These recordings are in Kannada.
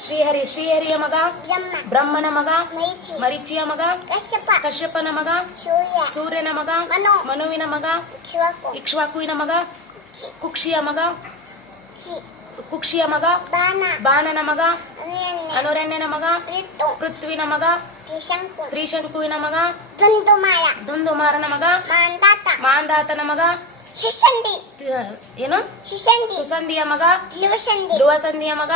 ಶ್ರೀಹರಿ ಶ್ರೀಹರಿಯ ಮಗ ಬ್ರಹ್ಮ ಬ್ರಹ್ಮನ ಮಗ ಮರಿಚಿಯ ಮಗ ಕಶ್ಯಪ. ಕಶ್ಯಪನ ಮಗ ಸೂರ್ಯ. ಸೂರ್ಯನ ಮಗ ಮನು. ಮನುವಿನ ಮಗ ಇಕ್ಷ್ವಾಕುವಿನ ಮಗ ಕುಕ್ಷಿಯ ಮಗ ಕುಕ್ಷಿಯ ಮಗ ಬಾನನ ಮಗ ಅನುರಣ್ಯನ ಮಗ ಪೃಥ್ವಿನ ಮಗ ತ್ರಿಶಂಕು. ತ್ರಿಶಂಕುವಿನ ಮಗ ದುಂದುಮಾರನ ಮಗ ಮಾಂದಾತ. ಮಾಂದಾತನ ಮಗ ಶಿಶಂಡಿ ಏನು? ಶಿಶಂಡಿ ಸುಸಂಧಿಯ ಮಗ ಧ್ರುವಸಂಧಿ ಧ್ರುವಸಂಧಿಯ ಮಗ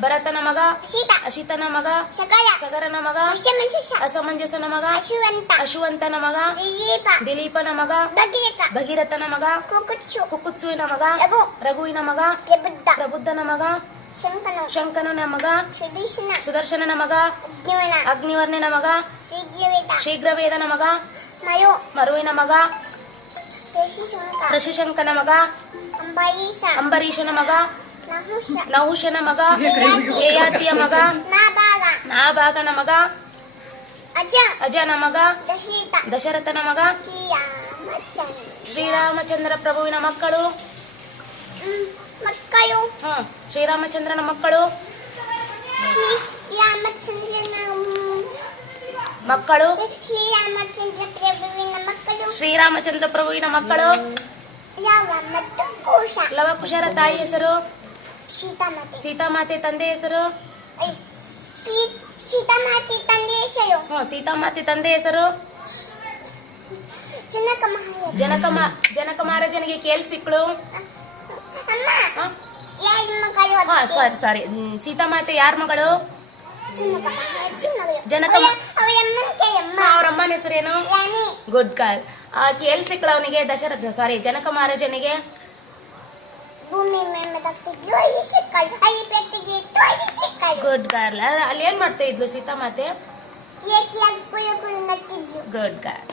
ಭರತನ ಮಗ ಅಶಿತ. ಅಶಿತನ ಮಗ ಸಕಲ ಸಗರನ ಮಗ ವಿಷಮಂಶಿಷ. ಅಸಮಂಜಸನ ಮಗ ಅಶುವಂತ. ಅಶುವಂತನ ಮಗ ದಿಲೀಪ. ದಿಲೀಪನ ಮಗ ಭಗೀರಥ. ಭಗೀರಥನ ಮಗ ಕುಕುಚ್ಚು. ಕುಕುತ್ಸುವಿನ ಮಗ ರಘು. ರಘುವಿನ ಮಗ ಪ್ರಬುದ್ಧ. ಪ್ರಬುದ್ಧನ ಮಗ ಶಂಕನು. ಶಂಕನನ ಮಗ ಸುದರ್ಶನ ಸುದರ್ಶನನ ಮಗ ಅಗ್ನಿವರ್ಣನ ಮಗ ಶೀಘ್ರವೇದ. ಶೀಘ್ರವೇದನ ಮಗ ಮರು. ಮರುವಿನ ಮಗ ಋಷಿಶಂಕನ ಮಗ. ಅಂಬರೀಷ. ಅಂಬರೀಷನ ಮಗ. ನೌಶನ ನಹುಷನ ಮಗ. ಯಯಾತಿಯ ಮಗ. ನಾಭಾಗ. ನಾಭಾಗನ ಮಗ. ಅಜ. ಅಜನ ಮಗ. ದಶರಥನ ಮಗ. ಶ್ರೀರಾಮಚಂದ್ರ. ಪ್ರಭುವಿನ ಮಕ್ಕಳು. ಮಕ್ಕಳು. ಹ್ಮ್ ಶ್ರೀರಾಮಚಂದ್ರನ ಮಕ್ಕಳು. ಮಕ್ಕಳು. ಶ್ರೀರಾಮಚಂದ್ರ. ಮಕ್ಕಳು ಶ್ರೀರಾಮಚಂದ್ರ ಪ್ರಭುವಿನ ಮಕ್ಕಳು ಲವಕುಶರ ತಾಯಿ ಹೆಸರು. ಸೀತಾಮಾತೆ. ತಂದೆ ಹೆಸರು. ಸೀತಾಮಾತೆ ತಂದೆ ಹೆಸರು. ಸೀತಾಮಾತೆ ತಂದೆ ಹೆಸರು. ಜನಕ ಜನಕ ಮಹಾರಾಜನಿಗೆ ಕೇಲ್ ಸಿಕ್ಕಳು. ಸಾರಿ ಸಾರಿ ಸೀತಾಮಾತೆ ಯಾರ ಮಗಳು? ಜನಕ ಅವರಮ್ಮನ ಹೆಸರೇನು? ಗುಡ್ ಕಾಲ್ ಕೇಲ್ ಸಿಕ್ಕಳವನಿಗೆ ದಶರಥ ಸಾರಿ ಜನಕ ಮಹಾರಾಜನಿಗೆ ಗುಡ್ ಗರ್ಲ್ ಅಲ್ಲಿ ಏನ್ ಮಾಡ್ತಾ ಇದ್ಲು ಸೀತಾಮಾತೆ? ಕುಳು ಕುಳು ಗುಡ್ ಗರ್ಲ್